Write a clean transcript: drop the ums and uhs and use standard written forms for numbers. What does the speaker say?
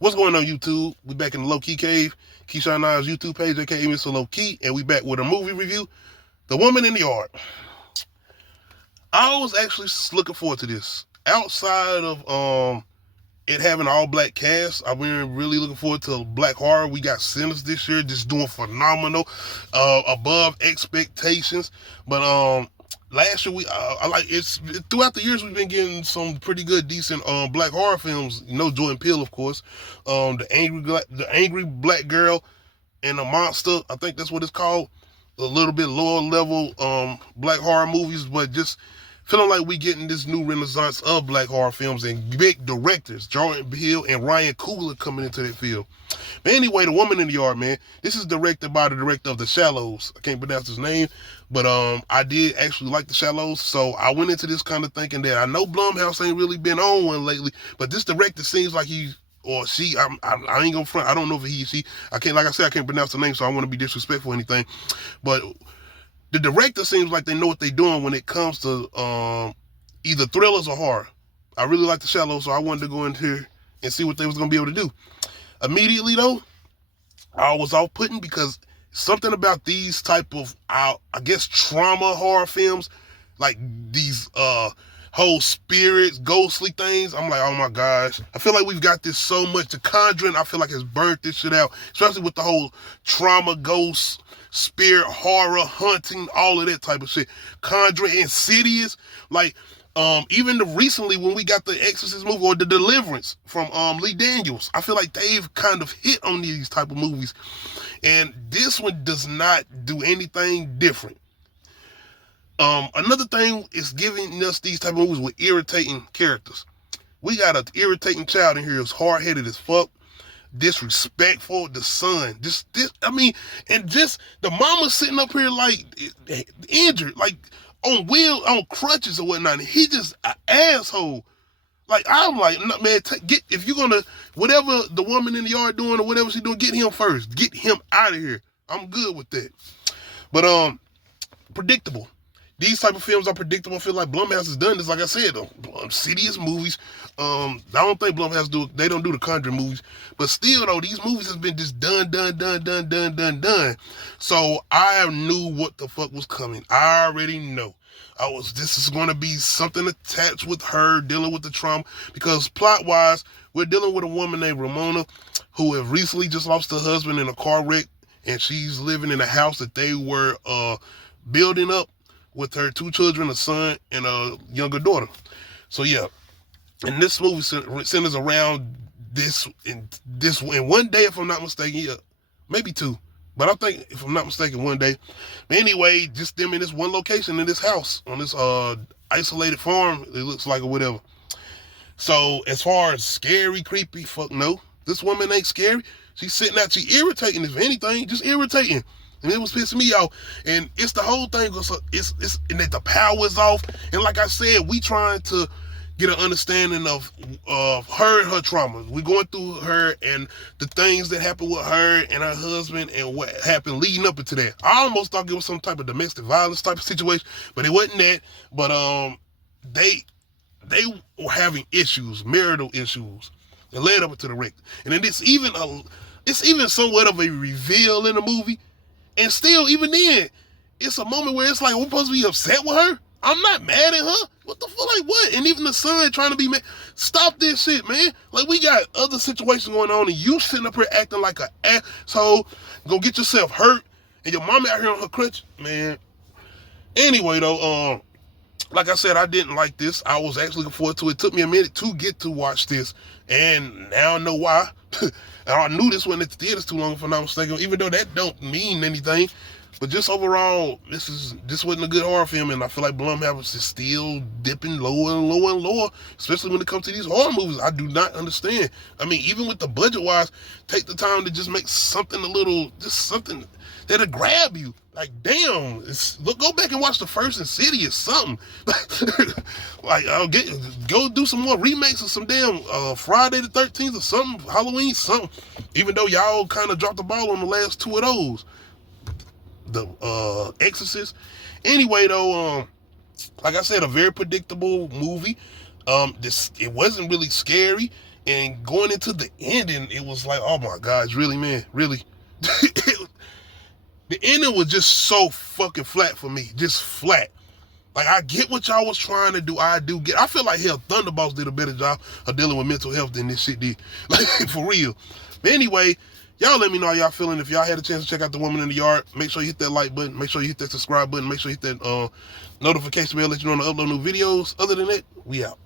What's going on, YouTube? We back in the Low Key Cave, Keyshawn Niles YouTube page, aka Mr. Low Key, and we back with a movie review, The Woman in the Yard. I was actually looking forward to this. Outside of it having an all black cast, I've been really looking forward to black horror. We got Sinners this year, just doing phenomenal, above expectations. But last year I like it's throughout the years we've been getting some pretty good, decent black horror films. You know, Jordan Peele, of course, the angry black girl and the monster. I think that's what it's called. A little bit lower level black horror movies, but just feeling like we getting this new renaissance of black horror films and big directors, Jordan Peele and Ryan Coogler coming into that field. But anyway, The Woman in the Yard, man. This is directed by the director of The Shallows. I can't pronounce his name, but I did actually like The Shallows, so I went into this kind of thinking that I know Blumhouse ain't really been on one lately, but this director seems like he or she, I ain't gonna front. I don't know if he, she. I can't, like I said, I can't pronounce the name, so I want to be disrespectful or anything. But the director seems like they know what they're doing when it comes to either thrillers or horror. I really like The Shallow, so I wanted to go in here and see what they was gonna be able to do. Immediately though, I was off-putting because something about these type of, I guess, trauma horror films, like these whole spirits, ghostly things. I'm like, oh my gosh. I feel like we've got this so much. The Conjuring, I feel like it's burnt this shit out, especially with the whole trauma, ghost, spirit, horror, hunting, all of that type of shit. Conjuring, Insidious, like even recently when we got the Exorcist movie or the Deliverance from Lee Daniels, I feel like they've kind of hit on these type of movies, and this one does not do anything different. Another thing is giving us these type of movies with irritating characters. We got an irritating child in here who's hard-headed as fuck, disrespectful. The son, and just the mama sitting up here like injured, like on crutches or whatnot. And he just an asshole. Like, I'm like, no, man, if you're gonna, whatever the woman in the yard doing or whatever she doing, get him first. Get him out of here. I'm good with that. But predictable. These type of films are predictable. I feel like Blumhouse has done this, like I said, Insidious movies. I don't think Blumhouse they don't do the Conjuring movies. But still, though, these movies have been just done. So I knew what the fuck was coming. I already know. This is going to be something attached with her, dealing with the trauma. Because plot-wise, we're dealing with a woman named Ramona who have recently just lost her husband in a car wreck. And she's living in a house that they were building up with her 2 children, a son and a younger daughter. So yeah, and this movie centers around this in one day, if I'm not mistaken. Yeah, maybe 2, but I think, if I'm not mistaken, one day. But anyway, just them in this one location in this house on this isolated farm, it looks like, or whatever. So as far as scary, creepy, fuck no. This woman ain't scary. She's sitting out, she irritating, if anything, just irritating. And it was pissing me off. And it's the whole thing, it's and that the power is off. And like I said, we trying to get an understanding of her and her trauma. We going through her and the things that happened with her and her husband and what happened leading up into that. I almost thought it was some type of domestic violence type of situation, but it wasn't that. But they were having issues, marital issues, that led up to the wreck. And then it's even somewhat of a reveal in the movie. And still, even then, it's a moment where it's like, we're supposed to be upset with her? I'm not mad at her. What the fuck? Like, what? And even the son trying to be mad. Stop this shit, man. Like, we got other situations going on, and you sitting up here acting like an asshole. Go get yourself hurt, and your mama out here on her crutch. Man. Anyway, though, like I said, I didn't like this. I was actually looking forward to it. It took me a minute to get to watch this, and now I know why. I knew this wasn't at the theaters too long, if I'm not mistaken, even though that don't mean anything. But just overall, this wasn't a good horror film, and I feel like Blumhouse is still dipping lower and lower and lower, especially when it comes to these horror movies. I do not understand. I mean, even with the budget-wise, take the time to just make something something that'll grab you. Like, damn, go back and watch the first Insidious, something. Like, go do some more remakes of some damn Friday the 13th or something, Halloween, something. Even though y'all kind of dropped the ball on the last 2 of those. The Exorcist. Anyway, though, like I said, a very predictable movie. It wasn't really scary. And going into the ending, it was like, oh my gosh, really, man, really. The ending was just so fucking flat for me, just flat. Like, I get what y'all was trying to do. I feel like hell, Thunderbolts did a better job of dealing with mental health than this shit did. Like, for real. But anyway, y'all let me know how y'all feeling. If y'all had a chance to check out The Woman in the Yard, make sure you hit that like button. Make sure you hit that subscribe button. Make sure you hit that notification bell, let you know when I upload new videos. Other than that, we out.